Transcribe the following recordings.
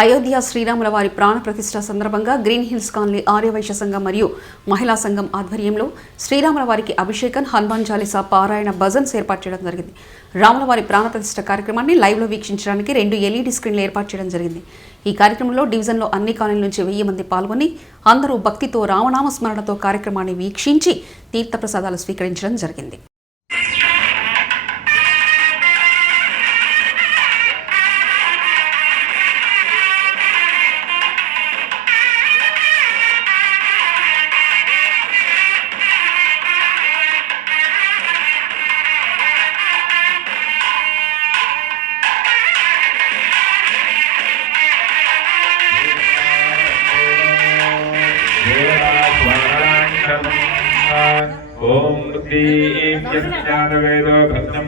అయోధ్య శ్రీరాముల వారి ప్రాణ ప్రతిష్ఠ సందర్భంగా గ్రీన్ హిల్స్ కాలనీ ఆర్యవైశ్య సంఘం మరియు మహిళా సంఘం ఆధ్వర్యంలో శ్రీరాముల వారికి అభిషేకం, హనుమాన్ చాలీసా పారాయణ భజన్స్ ఏర్పాటు చేయడం జరిగింది. రాముల వారి ప్రాణ ప్రతిష్ఠ కార్యక్రమాన్ని లైవ్లో వీక్షించడానికి 2 LED స్క్రీన్లు ఏర్పాటు చేయడం జరిగింది. ఈ కార్యక్రమంలో డివిజన్లో అన్ని కాలనీల నుంచి 1000 మంది పాల్గొని అందరూ భక్తితో రామనామ స్మరణతో కార్యక్రమాన్ని వీక్షించి తీర్థప్రసాదాలు స్వీకరించడం జరిగింది. ओम ज्ञानवेदो भक्तं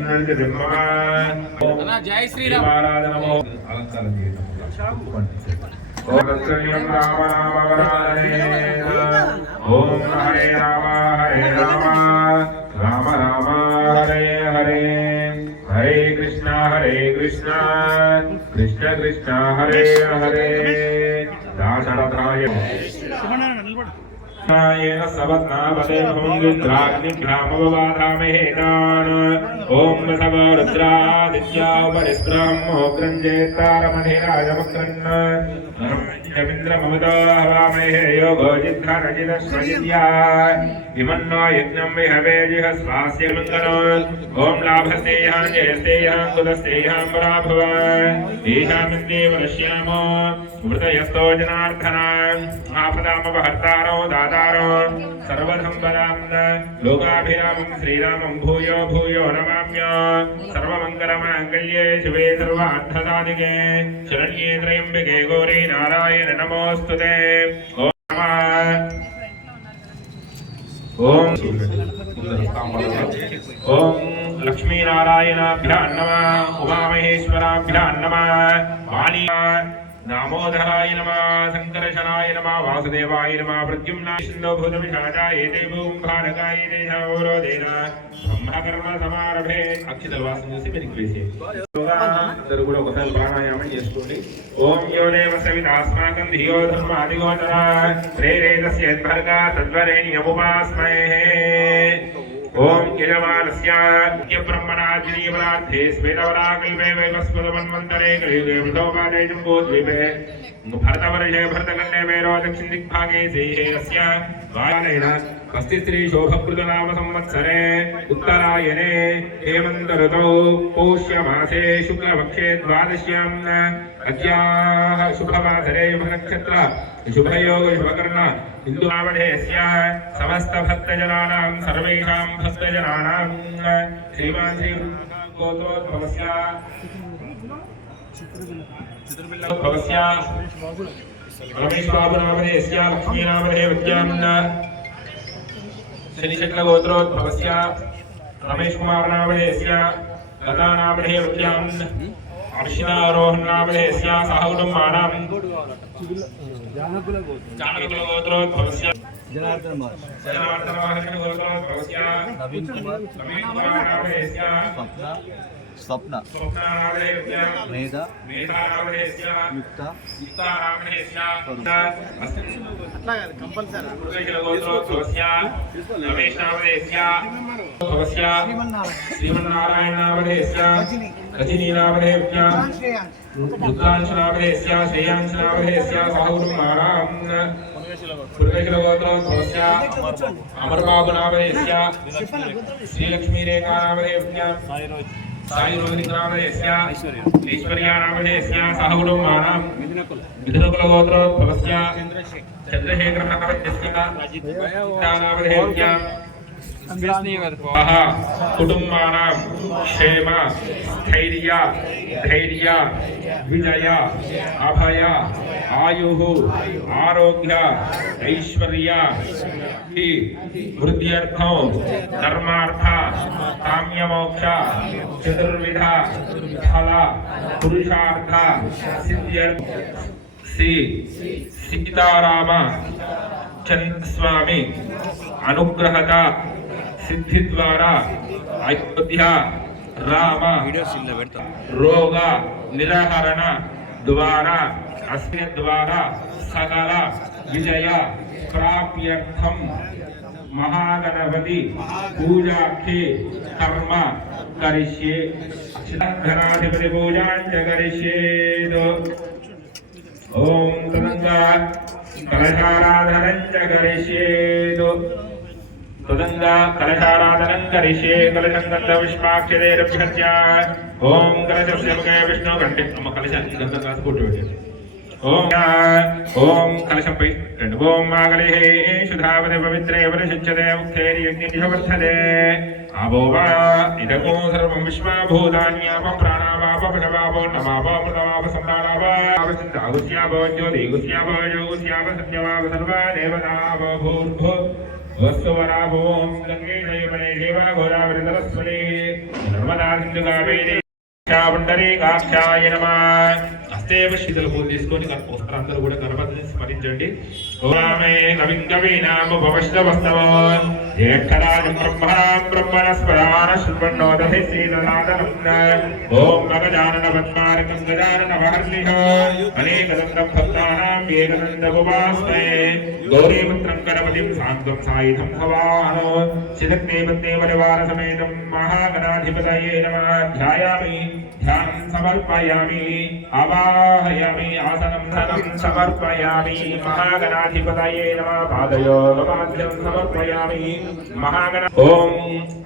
जय श्री राम नमो अलंकार ओम राम राम ओम हरे राम राम राम हरे हरे हरे कृष्णा कृष्ण कृष्ण हरे हरे दाशरथाय सवत्नावते भुङ्गिन्द्राग्निभ्यामववाधामहेतान् ॐ सवरुद्रादित्यावरिस्ब्रह्मोग्रञ्जेतारमधिराजमक्रन् रवीन्द्रममतो हवामहे योगोजिद्धरजिदश्वजिद्या विमन्नो यज्ञं विहवेजिह स्वास्य मङ्गलो ॐ लाभस्तेयां जयस्तेयां कुलस्तेयां पराभव ईशामिन्द्रेव नश्यामो मृतयस्तो जनार्दनां आपदामपहर्तारो दातारो सर्वधं वदां लोकाभिरामं श्रीरामं भूयो भूयो नमाम्य सर्वमङ्गलमाङ्गल्ये शिवे सर्वार्थसाधिके शरण्ये त्र्यम्बके गौरी नारायण नमोऽस्तुते ओम लक्ष्मी नारायणाभ्यां नमः उमामहेश्वराभ्यां नमः वाणी नामोधराय नमः शंकरशनाय नमः वासुदेवाय नमः प्रद्युम्नाय सिन्धो भूतविशाचाय एते भूम्भारकाय देशावरोधेन ब्रह्मकर्म समारभे अक्षितवासं से मेरी कृपा అందరూ కూడా ఒకసారి ప్రాణాయామం చేసుకోండి. ఓం యో దేవ సవితాస్మాకం ధియో ధర్మాదిగోచర ప్రేరేతస్య యద్భర్గా తద్వరేణ్యముపాస్మహే ओम किलवानस्य ब्रह्मणाजिनीवरार्थे स्वेदवराकल्पे वैवस्वतमन्वन्तरे कलियुगे वृषभपादे जम्बूद्वीपे भरतवर्षे भरतखण्डे मेरो दक्षिण दिग्भागे श्रीहेयस्य वायनेन कस्ति श्री शोभकृतनाम संवत्सरे उत्तरायणे हेमन्त ऋतौ पौष्यमासे शुक्लपक्षे द्वादश्यां अद्याः शुभवासरे शुभनक्षत्र शुभयोग शुभकर्ण हिन्दुनामधेयस्य समस्त भक्तजनानां सर्वेषां भक्तजनानां श्रीमान् श्री गोत्रोद्भवस्य रमेश बाबू नामधेयस्य लक्ष्मी नामधेयवत्यां शनिशक्ल गोत्रोद्भवस्य रमेश कुमार नामधेयस्य लता नामधेयवत्यां अर्शिता रोहन नामधेयस्य सहकुटुम्बानां जानकुल गोत्रोद्भवस्य जनार्दन महर्षि गोत्रोद्भवस्य नवीन कुमार नामधेयस्य स्वप्न नामधेयस्य मेधा नामधेयस्य युक्ता नामधेयस्य अट्ला कंपल्सरी गोत्रोद्भवस्य रमेश नामधेयस्य श्रीमन्नारायण नामधेयस्य रजनी नामधेयस्य रुद्रांश नामधेयस्य श्रेयांश नामधेयस्य सहकुटुम्बानां पुरुषेश्वर गोत्रोद्भवस्य अमरबाबु नामधेयस्य श्रीलक्ष्मी रेखा नामधेयस्य साई रोहिणी नामधेयस्य ऐश्वर्या नामधेयस्य सहकुटुम्बानां मिथुनकुल गोत्रोद्भवस्य चंद्रशेखर नामधेयस्य कुटुंबानां क्षेम स्थैर्य धैर्य विजय अभय आयुः आरोग्य ऐश्वर्य वृद्ध्यर्थं धर्मार्थ काम्यमोक्ष चतुर्विध फल पुरुषार्थ सिद्ध्यर्थ श्री सीताराम चंद्र स्वामी अनुग्रहता सिद्धि द्वारा अयोध्या राम रोग निराहरण द्वारा अस्मिन् द्वारा सकल विजय प्राप्त्यर्थं महागणपति पूजा के कर्म करिष्ये गणाधिपति पूजा च करिष्ये ओम तदंगा कलशाराधनं च करिष्ये तदंगा कलशाराधनं करिष्ये कलशं गन्धपुष्पाक्षतेरभ्यर्च्य ओम कलशस्य मुखे विष्णु कंठे कलशाన్ని గంధంగా కొట్టుబెట్టారు ओम कलशं पै ओम मागलेहे शुद्धावते पवित्रे परिशुच्यते मुक्तेर्यज्ञनिवर्धते आबो वा इदगो सर्वं विश्वभूतान्याप प्राणावाप पशवापो नमापो मृतवाप सम्राणाप आवसिन्दागुस्यापो ज्योतिगुस्यापो योगुस्याप सत्यवाप सर्वा देवताप भूर्भु वस्वरापो ओम गंगे जयमने देवा गोदावरी सरस्वती नर्मदा सिन्धु कावेरी पुंडरीकाक्षाय नमः అస్తేవ శీతల పూలు తీసుకొని వస్త్రాంతరు కూడా గణపతిని స్మరించండి ఓమే కవిం కవీనామ భవశ్రవస్తవం జ్యేష్ఠరాజం బ్రహ్మణస్పదాన శృణ్వన్నోదధి శ్రీనాథనం ఓం మగజానన పద్మారకం గజానన మహర్షిః అనేకదంతం భక్తానాం ఏకదంతముపాస్మహే గౌరీపుత్రం గణపతిం సాంగం సాయుధం భవానో సిద్ధగ్నే పత్నే పరివార సమేతం మహాగణాధిపతయే నమః ధ్యాయామి ధ్యానం సమర్పయామి आवाहयामि आसनं धनं समर्पयामि महागणाधिपतये नमः पादयोगपाद्यं समर्पयामि महागण ओम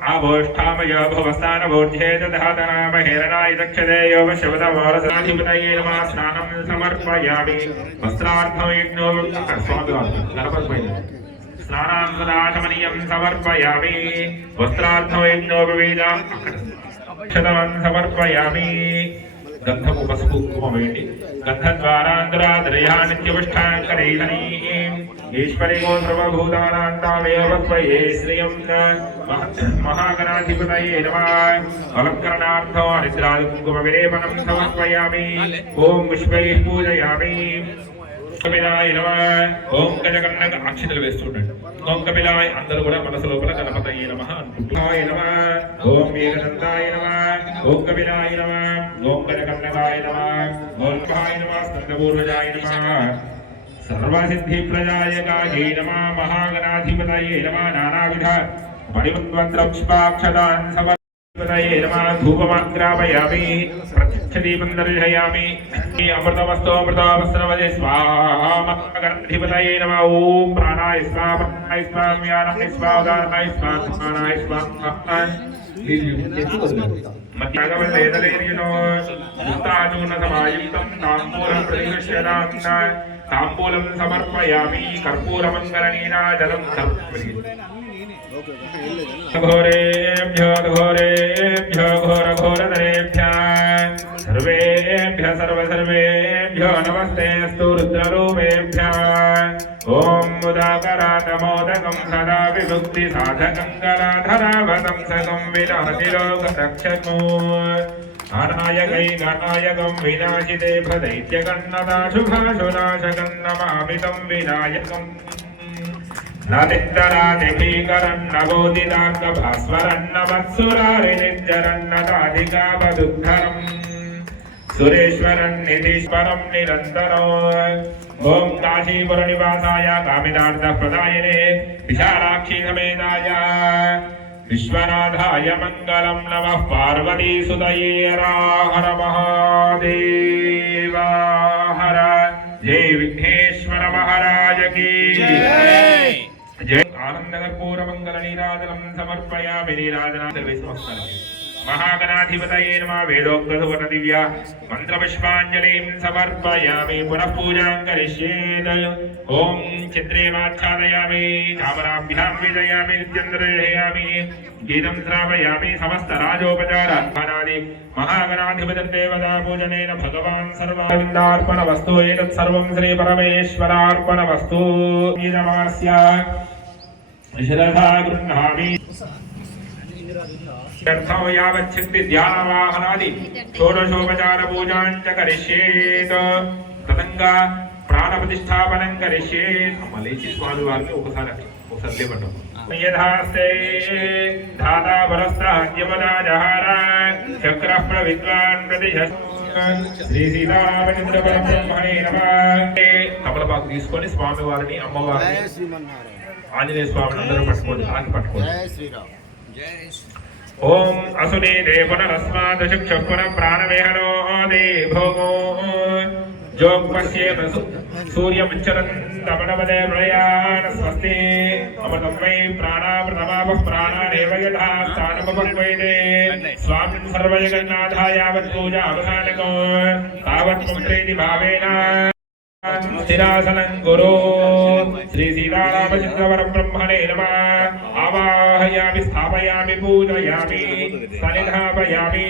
आभोष्ठामय भवस्थानभोज्ये दधातनामहेरणाय दक्षते योगशब्दमोरसाधिपतये नमः स्नानं समर्पयामि वस्त्रार्थमयज्ञो गणपतिपै स्नानान्तराचमनीयं समर्पयामि वस्त्रार्थमयज्ञो विवेदा शतमं समर्पयामि गंधము పసుపు కుంకుమ వేయండి గంధద్వారాంతరాద్రయా నిత్యపుష్టాంకరైధనీ ఈశ్వరిగో సర్వభూతానాంతామేవ త్వయే శ్రియం మహాగణాధిపతయే నమః అలంకరణార్థం హరిద్రాది కుంకుమ విలేపనం సమర్పయామి ఓం పుష్పైః పూజయామి కపిలాయ నమః ఓం గజగణక అక్షతలు వేస్తుండండి ఓం కపిలాయ అందరూ కూడా మనసు లోపల గణపతయే నమః అనుకుంటున్నాయ నమః ఓం ఏకదంతాయ నమః ఓం కపిలాయ నమః ఓం గజగణకాయ నమః ఓం కాయ నమః స్కందపూర్వజాయ నమః సర్వసిద్ధి ప్రజాయకాయ నమః మహాగణాధిపతయే నమః నానావిధ మణిమంత్రం పుష్పాక్షతాన్ సమర్పయామి నమః ధూపమాగ్రాపయామి ప్రతిష్ఠదీపం దర్శయామి అమృతమస్తో అమృతవస్త్రవదే స్వాహా మహాగణాధిపతయే నమః ఓం ప్రాణాయ స్వాహా ప్రాణాయ స్వాహా వ్యానాయ స్వాహా ఉదానాయ స్వాహా సమానాయ స్వాహా మధ్యాగమేదలేర్యనో ముక్తాజూన సమాయుక్తం తాంబూలం ప్రతిగృహ్యతాం తాంబూలం సమర్పయామి కర్పూరమంగళనీరాజనం घोरेभ्यो घोरेभ्यो घोरघोरधरेभ्यः सर्वेभ्यः सर्वेभ्यो नमस्तेऽस्तु रुद्ररूपेभ्यः ॐ मुदाकरातमोदकं सदा विमुक्तिसाधकं कलाधरावतं सकं विनाशिलोकरक्षको अनायकैकनायकं विनाशिते प्रदैत्यकन्नदाशुभाशुनाशकं नमामि तं विनायकम् नदिन्दरादिभीकरन्न बोधिदार्कभास्वरन्न वत्सुरारिनिर्जरन्नदाधिकावदुद्धरम् सुरेश्वरन्निधीश्वरं निरन्तरो ॐ काशीपुरनिवासाय कामितार्थप्रदायिने विशालाक्षी समेताय विश्वनाथाय मङ्गलं नमः पार्वतीसुतये हर महादेव हर जय विघ्नेश्वर महाराज की जय आनंदकर्पूर मंगल नीराजनं समर्पयामि नीराजनं सर्वेस्मस्ताय महागणाधिपतये नमः वेदोक्तसुवर्ण दिव्य मंत्रपुष्पाञ्जलिं समर्पयामि पुनः पूजां करिष्ये ओम चित्रे माच्छादयामि चामराभ्यां विजयामि नित्यन्द्रयामि गीतं श्रावयामि समस्त राजोपचार अनादि महागणाधिपतिं देवता पूजनेन भगवान् सर्वाविन्दार्पणवस्तु एतत् सर्वं श्री परमेश्वरार्पणवस्तु ईदमास्य शिरसा गृह्णामि यावच्छक्ति ध्यानवाहनादि षोडशोपचार पूजां च करिष्येत् तदंगा प्राण प्रतिष्ठापनं करिष्येत् मलेची स्वामी वारिని ఒకసారి లేవటం यथास्ते धाता परस्ताद्यपदा जहार चक्रः प्रविद्वान् प्रतिशत् శ్రీ సీతారామచంద్ర పరబ్రహ్మణే నమః. తమలపాకు తీసుకొని స్వామి వారిని అమ్మవారిని ఆంజనేయ స్వామిని అందరూ పట్టుకోండి, ఆకి పట్టుకోండి. ఓం అసునే దేవనరస్మాద్ చక్షుః ప్రాణవేహనో దే భోగో జోగ్పశ్యేమ సూర్యముచ్చరంతమనవదే ప్రయాణ స్వస్తి అమృతం వై ప్రాణామృతమాపః ప్రాణానేవ యథా స్థానముపక్వైతే స్వామిన్ సర్వజగన్నాథాయ యావత్ పూజా అవసానకో తావత్ ప్రీతి భావేన స్థిరాసనం గురు శ్రీ సీతారామచంద్ర బ్రహ్మణే నమః. ఆవాహయామి స్థాపయామి పూజయామి సన్నిధాపయామి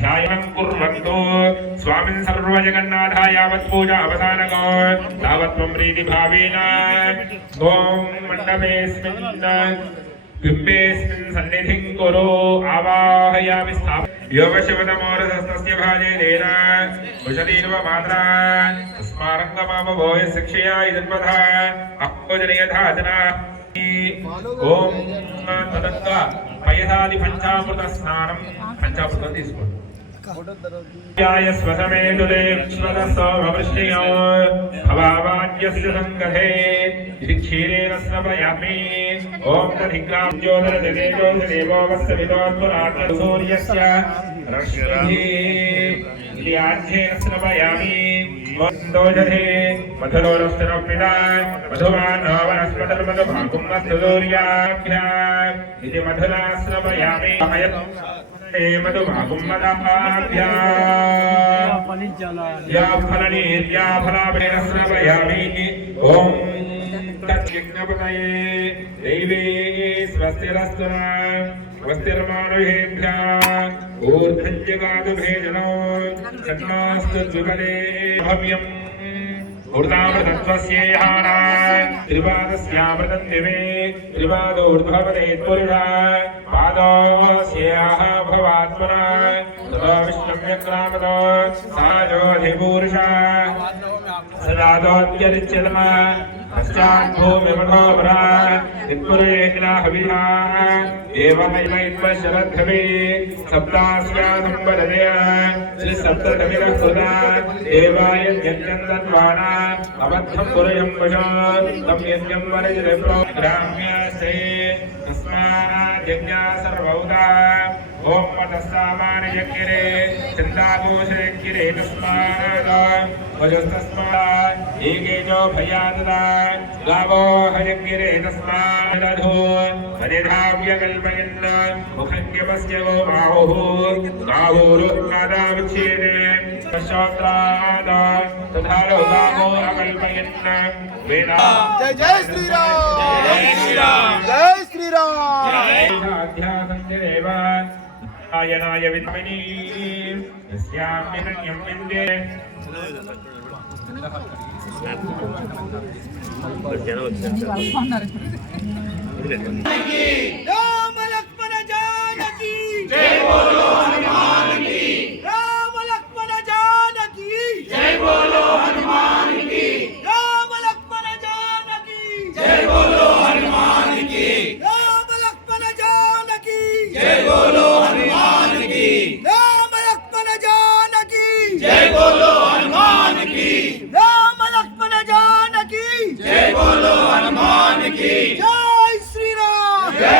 ధ్యానం కుర్వంతు స్వామిన్ సర్వజగన్నాథాయ యావత్ పూజా అవసానకో తావత్ ప్రీతి భావేన. ఓం మండపేస్మిన్ బింబేస్మిన్ సన్నిధిం కురు ఆవాహయామి స్థాప యోగశివతమోరసస్య భాజేన కుశలీర్వ మాత్రా స్మారంగమామభోయ శిక్షయా ఇదన్వధ అపోజనయథాజన. ఓం తదంగా పయసాది పంచామృత స్నానం, పంచామృతం తీసుకోండి. స్వసమేతులే విశ్వదస్సోమవృష్టియో భవావాద్యస్య సంగధే ఇది క్షీరేణ స్నపయామి. ఓం తదిగ్రామ్యోదరదేవో వస్తవిదోత్పురాత్మ సూర్యస్య రశ్మిః ఆధ్యేన స్నపయామి. దోషధే మధురోరస్తరపితా మధుమానో వనస్పతిర్మధుభాగుమస్తు సూర్యాభ్యాం ఇది మధునా స్నపయామి. ఓం తజ్ఞపతయే దైవే స్వస్తిరస్తు స్వస్తిర్మానుషేభ్యः ఊర్ధ్వజగాదు భేజనో షణ్మాస్తు ద్విపదే భవ్యం ఊర్ధామృతత్వస్యేహానా త్రిపాదస్యామృతం దివే త్రిపాదోర్ధ్వపదే పురుషా పాదోస్యాః భవాత్మనా తదో విష్ణువ్యక్రామతో సాజోధిపూరుషా సదాదోద్యరిచ్యతమ పశ్చాద్భూమిమఠోపరా దిక్పురేకిలాహవిహా దేవమయమయిత్వశరద్ధవే సప్తాస్యా సంపదదయ శ్రీ సప్తకవిరః కృతా దేవాయ యజ్ఞం తద్వానా అబద్ధం పురయం వశో తం యజ్ఞం వరజతే ప్రోగ్రామ్యాశ్రే తస్మాత్ యజ్ఞా సర్వౌదా. ఓం పదస్సామానయజ్ఞరే చందాఘోషయజ్ఞరే తస్మాత్ వజస్తస్మాత్ ఏకేజో భయాదదా గావో హయజ్ఞరే తస్మాత్ దధో అనిధావ్యకల్పయన్ ముఖంగ్యపస్య గో బాహుః బాహురుత్పాదావచ్ఛేదే శ్రోత్రాద తథాలో గావో అకల్పయన్ వేదా. జై జై శ్రీరామ్, జై శ్రీరామ్, జై శ్రీరామ్. అధ్యాసందేవ ఆయనాయ విద్మని యస్యామిరణ్యం విందే. రామ లక్ష్మణ జానకి జై బోలో హనుమాన్ కి. రామ లక్ష్మణ జానకి జై బోలో హనుమాన్ కి. రామ లక్ష్మణ జానకి జై బోలో హనుమాన్ కి. రామ లక్ష్మణ జానకి జై బోలో హనుమాన్ కి. రామ లక్ష్మణ జానకి జై బోలో హనుమాన్ కి. రామ లక్ష్మణ జానకి జై బోలో హనుమాన్ కి. జై శ్రీరామ్, జై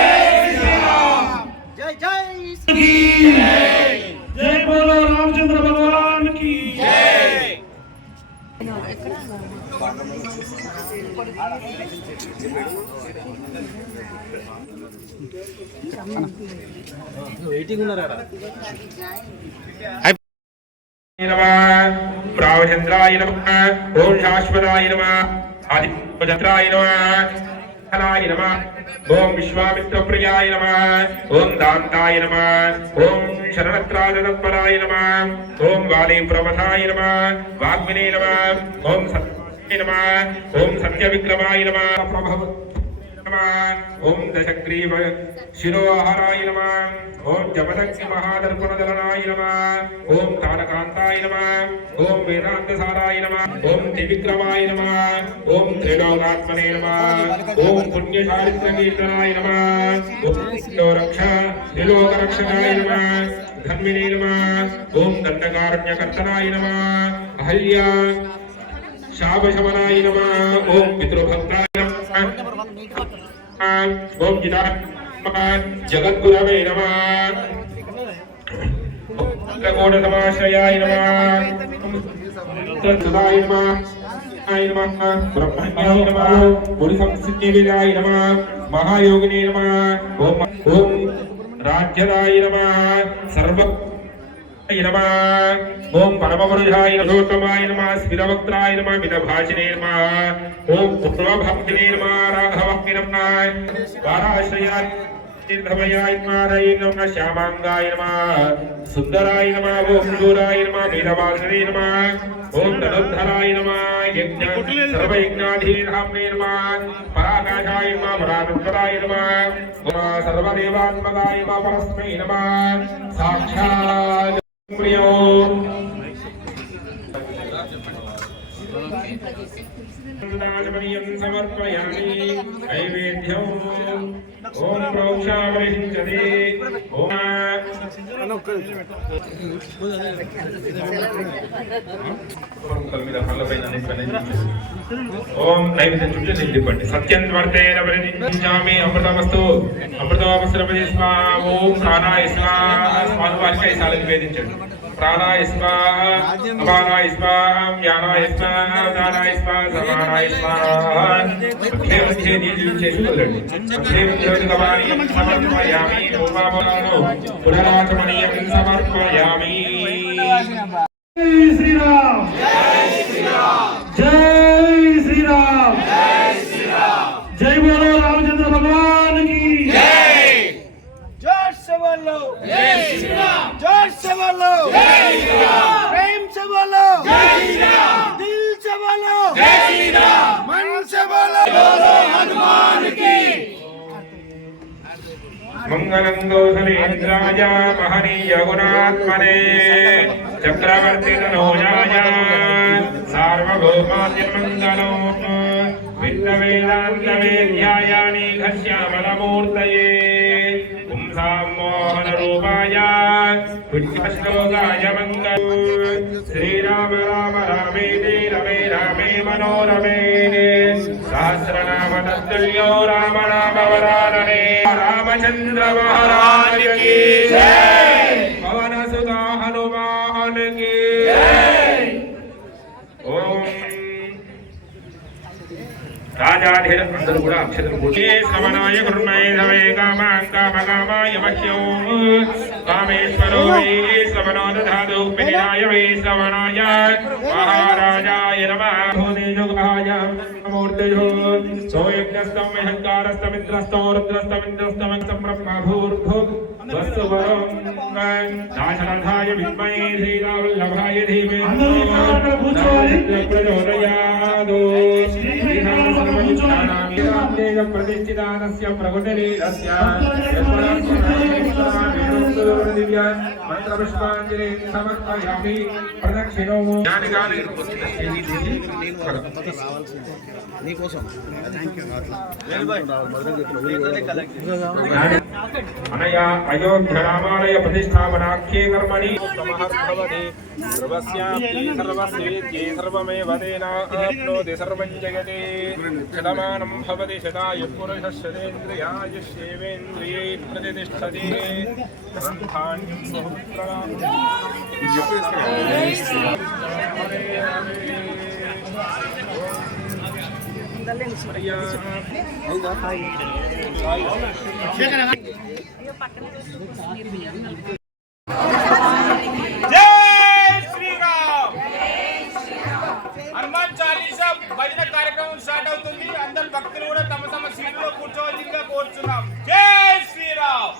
శ్రీరామ్, జై జై శ్రీరామ్. జై బోలో రామచంద్ర భగవాన్ కి జై. ప్రావచంద్రాయ నమః. ఓం శాశ్వతాయ నమః. ఆదిత్యచంద్రాయ నమః. నమః. ఓం విశ్వామిత్రప్రియాయ నమః. ఓం దాంతాయ నమః. ఓం శరణత్రాజతత్పరాయ నమః. ఓం వాలీప్రవథాయ నమః. వాగ్మినే నమః. ఓం సత్యాయ నమః. ఓం సత్యవిక్రమాయ నమః. ప్రభవ ओम दशग्रीव शिरोहराय नमः ओम जपदग्नि महादर्पणदलनाय नमः ओम तारकांताय नमः ओम वेदांतसाराय नमः ओम त्रिविक्रमाय नमः ओम त्रिलोकात्मने नमः ओम पुण्यचारित्रकीर्तनाय नमः ओम रक्ष त्रिलोकरक्षकाय नमः धन्विने नमः ओम दंडकारण्यकर्तनाय नमः अहल्या शापशमनाय नमः ओम पितृभक्ताय नमः ओम जगद्गुरवे नमः कोटसमाश्रयाय नमः तत्सदाय नमः ब्रह्मण्याय नमः बुद्धिसंसिद्धिविदाय नमः महायोगिने नमः ओम राज्यदाय नमः सर्व नमः ओम परमपुरुषाय नमोत्तमाय नमः स्थिरवक्त्राय नमः मितभाषिणे नमः ओम पूर्वभक्तिने नमः राघवक्ति नमः वाराश्रयाय तीर्थमयाय नमः श्यामांगाय नमः सुंदराय नमः ओम शूराय नमः वीरवासने नमः ओम तदोद्धराय नमः यज्ञ सर्वयज्ञाधीनाम्ने नमः पराकाशाय नमः परात्पराय नमः सर्वदेवात्मकाय नमः परस्मै नमः साक्षात् प्रियो समर्पयामि नैवेद्यं ओम प्रोक्षावरिञ्चते ओम ओम नैवेद्యం చుట్టూ నిలిపండి సత్యం వర్తేన పరినించామి అమృతమస్తు అమృతమస్తు స్వాహ ఓం ప్రాణాయ స్వాహ స్వామివారికి ఐసాలు నివేదించండి ప్రాణాయ స్వాహ అపానాయ స్వాహ వ్యానాయ స్వాహ దానాయ స్వాహ సమానాయ స్వాహ వచ్చే నీళ్ళు చేసి వదలండి సమర్పయామి పునరాచమణీయం సమర్పయామి జై శ్రీరామ్ జై శ్రీరామ్ జై బోలో రామచంద్ర భగవాన్ కి जोर से बोलो जय श्री राम जोर से बोलो जय श्री राम प्रेम से बोलो जय श्री राम दिल से बोलो जय श्री राम मन से बोलो बोलो हनुमान की मंगलं कौसलेन्द्राय महनीय गुणात्मने चक्रवर्ती तनूजाय सार्वभौमाय मंगलो विद्वेदांत वेद्याय नीघश्यामलमूर्तये मोहन रूपाय पुण्यश्लोकाय मंगल श्रीराम राम रामेति रमे रामे मनोरमे सहस्रनाम तत्तुल्यो राम नाम वरानने रामचंद्र महाराज की जय पवन सुत हनुमान की जय ओम राजाधीर अंदर కూడా అక్షతలు పోతే సమనాయ గురుమై సమే కామాయ మహ్యో కామేశ్వరో వై సమనో దధాదు పినాయ వై శ్రవణాయ మహారాజాయ నమః భూదేజోగాయ మూర్తయో సోయజ్ఞస్తం మహంకారస్తమిత్రస్తో రుద్రస్తమింద్రస్తం సంబ్రహ్మభూర్భు వస్తువరం దాశరథాయ విద్మహే శ్రీరామవల్లభాయ ధీమహి ప్రచోదయాదో प्रतिष्ठितानस्य प्रगुणलीलस्य दिव्य मंत्रपुष्पांजलि समर्पयामि प्रदक्षिणो अनया अयोध्या रामालय प्रतिष्ठापनाख्ये कर्मणि सर्वस्याप्ति सर्वस्येत्ये सर्वमेव तेनाप्नोति सर्वं जगति शतमानं भवति शतायुः पुरुषः शतेन्द्रियायुष्येवेन्द्रिये प्रतिष्ठति ग्रन्थान्यं హనుమాన్ చాలీసా భజన కార్యక్రమం స్టార్ట్ అవుతుంది. అందరు భక్తులు కూడా తమ తమ సీట్లో కూర్చోవలసిందిగా కోరుచున్నాం. జై శ్రీరామ్.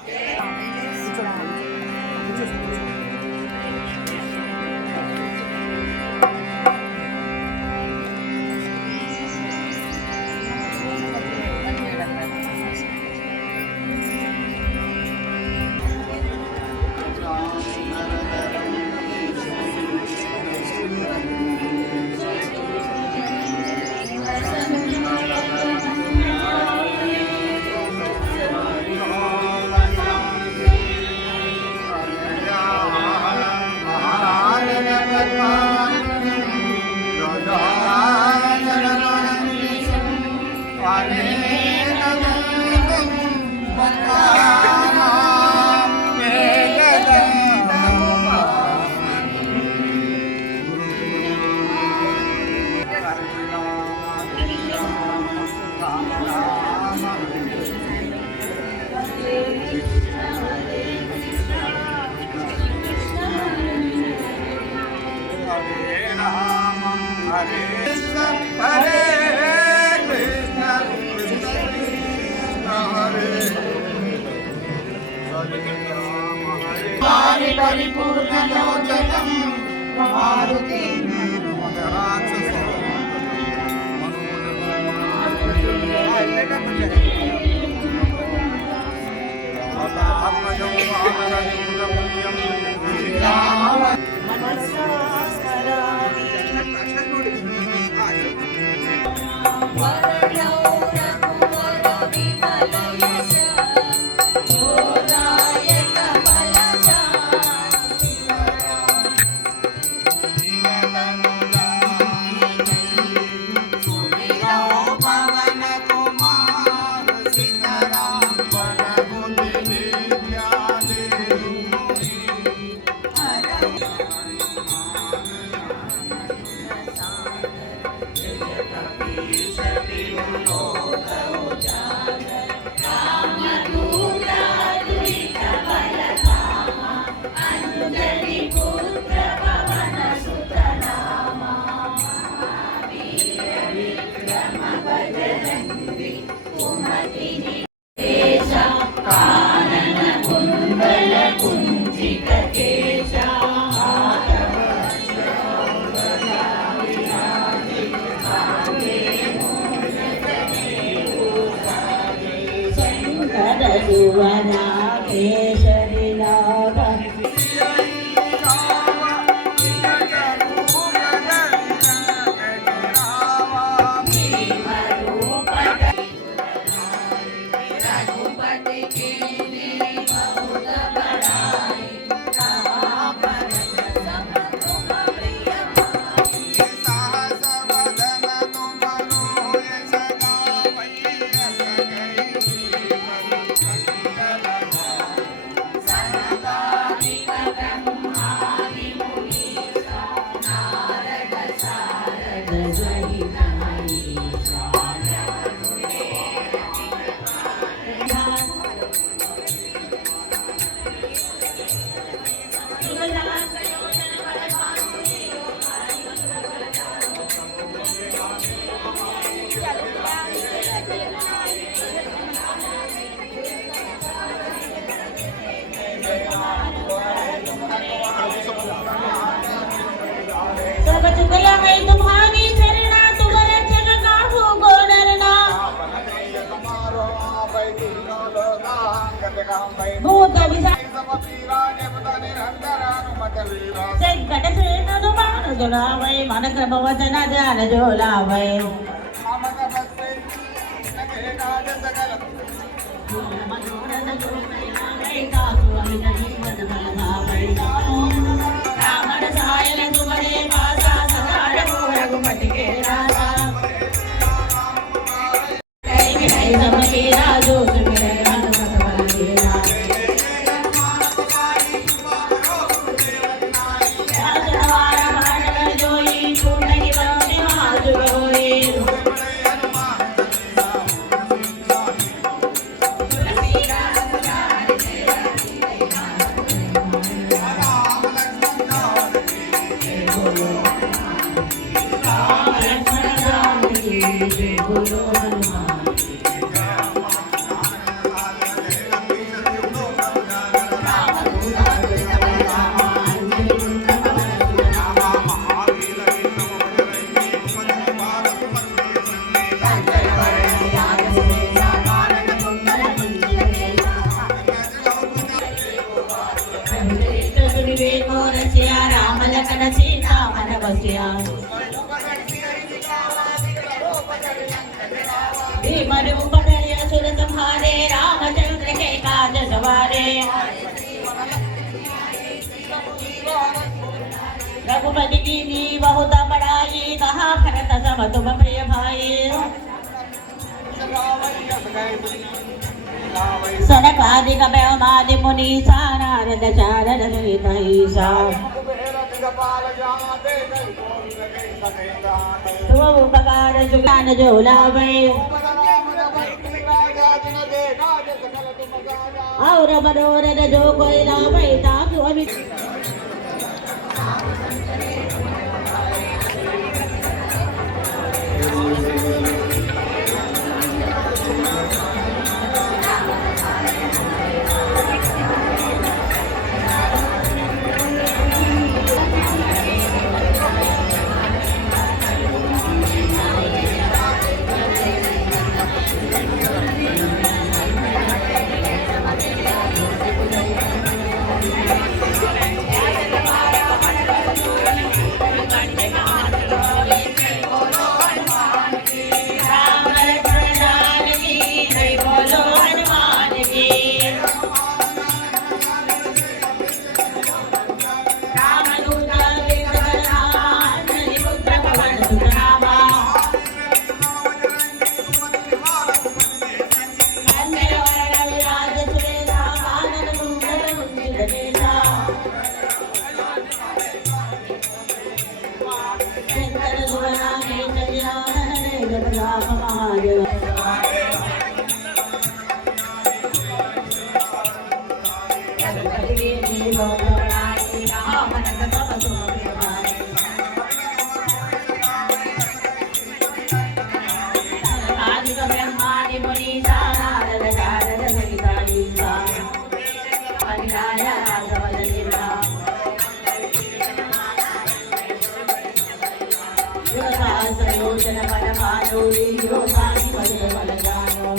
వారి పరిపూర్ణ లోచనం మారుతి మనక భవచన ధ్యాన జోలావై రామణ సాయన తుమరే మాసా సదాడ రఘుపతికే రాజా సమకే రాజు रामचंद्र के काज सवारे रघुपति की बहुत बड़ाई कहा भरत सम तुम प्रिय भाई सनकादिक ब्रह्मादि मुनीसा नारद चारद महिषा तुम उपकार सुज्ञान जो लावे और मनोरथ जो कोई लावे ताकि अभी బ్రహ్మాని ముని సారద శారద సరితాయి పరిణాయ రాజవదలిరా యోజన పరమాను యోగాని వదల బలగాను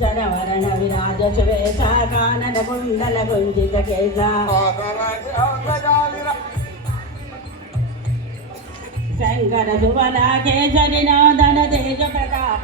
జనవరణ విరాజ శ్వేష కానన కుండల గుంజిత కేశ శంకర సువన కేశరి నాదన తేజ ప్రతాప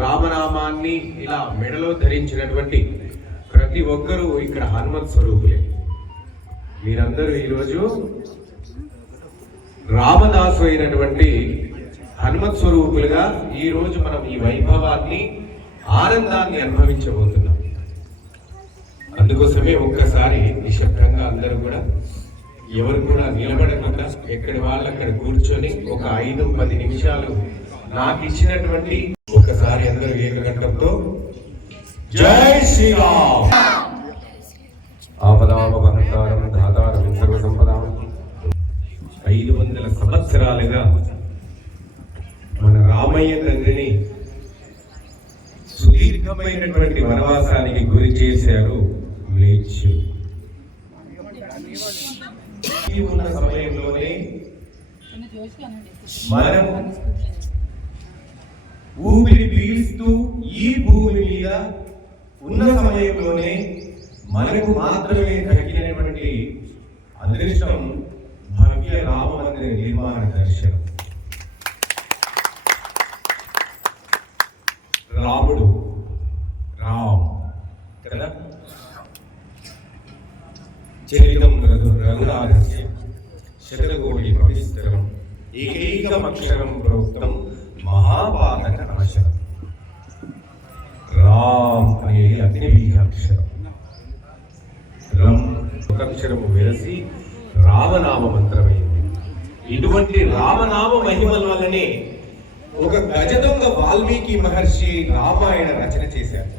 రామనామాన్ని ఇలా మెడలో ధరించినటువంటి ప్రతి ఒక్కరూ ఇక్కడ హనుమత్ స్వరూపులే. మీరందరూ ఈరోజు రామదాసు అయినటువంటి హనుమత్ స్వరూపులుగా ఈ రోజు మనం ఈ వైభవాన్ని ఆనందాన్ని అనుభవించబోతున్నాం. అందుకోసమే ఒక్కసారి నిశ్శబ్దంగా అందరూ కూడా ఎవరు కూడా నిలబడకుండా ఎక్కడి వాళ్ళు అక్కడ కూర్చొని ఒక 5-10 నిమిషాలు నాకు ఇచ్చినటువంటి ఒకసారి అందరూ ఏకకంఠంతో జై శ్రీరామ్. ఆపదామపహర్తారం ధాతారం సర్వసంపదాం. 500 సంవత్సరాలుగా మన రామయ్య తండ్రిని సుదీర్ఘమైనటువంటి వనవాసానికి గురి చేశారు మ్లేచ్చులు. ఉన్న సమయంలోనే మనం ఊపిరి పీలుస్తూ ఈ భూమి మీద ఉన్న సమయంలోనే మనకు మాత్రమే దక్కినటువంటి అదృష్టం భవ్య రామ మందిర నిర్మాణ దర్శనం. రాముడు రామ్ కదా, చరితం రఘునాథస్య శతకోటి పవిత్రం ఏకైకమక్షరం ప్రోక్తం మహాపాతక నాశనం. రామ్ అనేది అగ్నిబీజాక్షరం. ఒక అక్షరము వెరసి రామనామ మంత్రమైంది. ఇటువంటి రామనామ మహిమల వల్లనే ఒక గజదొంగ వాల్మీకి మహర్షి రామాయణ రచన చేశారు.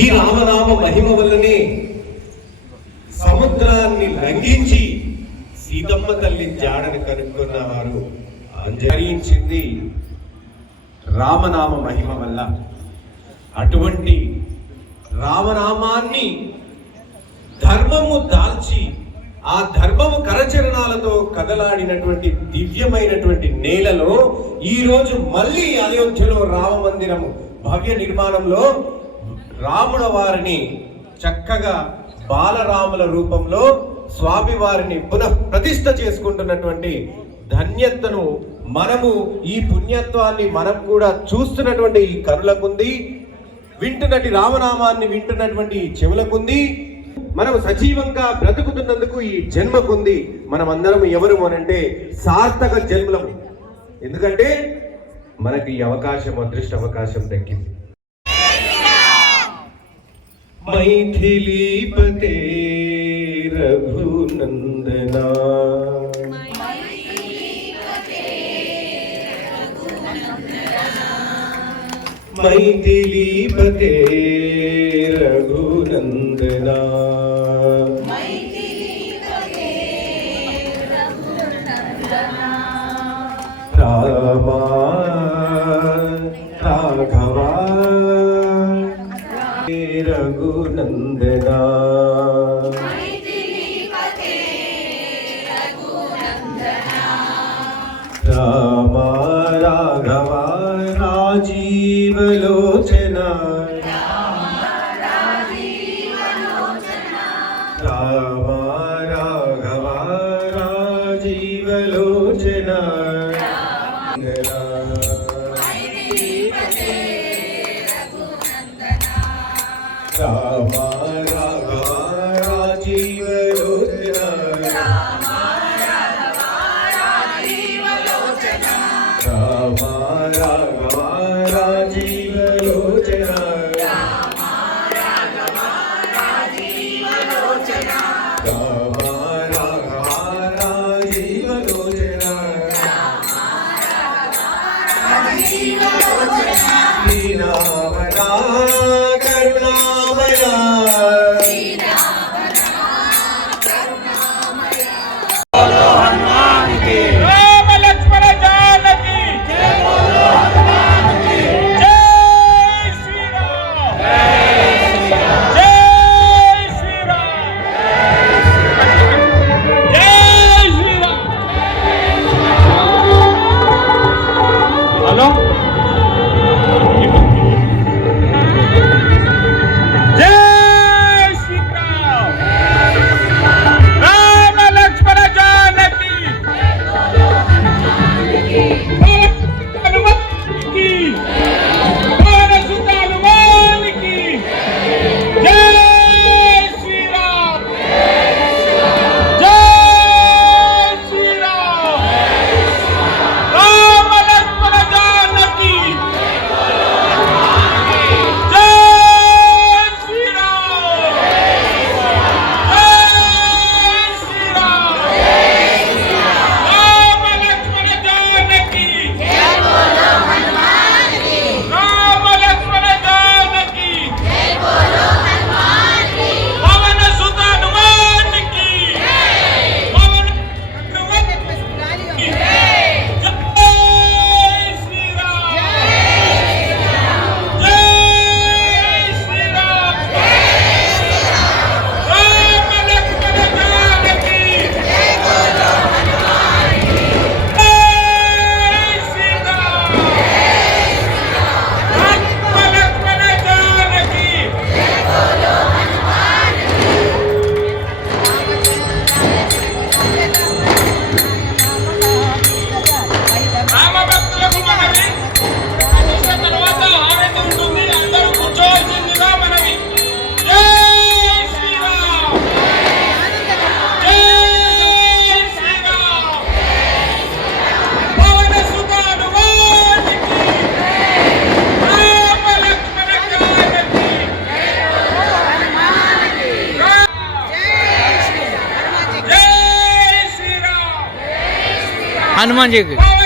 ఈ రామనామ మహిమ వల్లనే సముద్రాన్ని లంఘించి సీతమ్మ తల్లి జాడని కనుక్కున్న వారు అంజరించింది రామనామ మహిమ వల్ల. అటువంటి రామనామాన్ని ధర్మము దాల్చి ఆ ధర్మము కరచరణాలతో కదలాడినటువంటి దివ్యమైనటువంటి నేలలో ఈ రోజు మళ్ళీ అయోధ్యలో రామ మందిరము భవ్య నిర్మాణంలో రాముల వారిని చక్కగా బాలరాముల రూపంలో స్వామి వారిని పునః ప్రతిష్ఠ చేసుకుంటున్నటువంటి ధన్యతను మనము, ఈ పుణ్యత్వాన్ని మనం కూడా చూస్తున్నటువంటి ఈ కనులకుంది, వింటున్నటి రామనామాన్ని వింటున్నటువంటి చెవులకుంది, మనం సజీవంగా బ్రతుకుతున్నందుకు ఈ జన్మకుంది. మనం అందరం ఎవరు అనంటే సార్థక జన్మలము. ఎందుకంటే మనకి ఈ అవకాశం, అదృష్ట అవకాశం దక్కింది. మైథిలీపతే రఘునందనా మైథిలీపతే రఘునందనా రామా రాఘవా రఘునందనా రామ రాఘవ రాజీవలోచన రామ రాఘవ రాజీవలోచన రామ రాఘవ రాజీవలోచన రామ రాఘవ రాజీవలోచన రామ రాఘవ రాజీవలోచన శ్రీరామనా కరుణామయ హలో हनुमान जी की।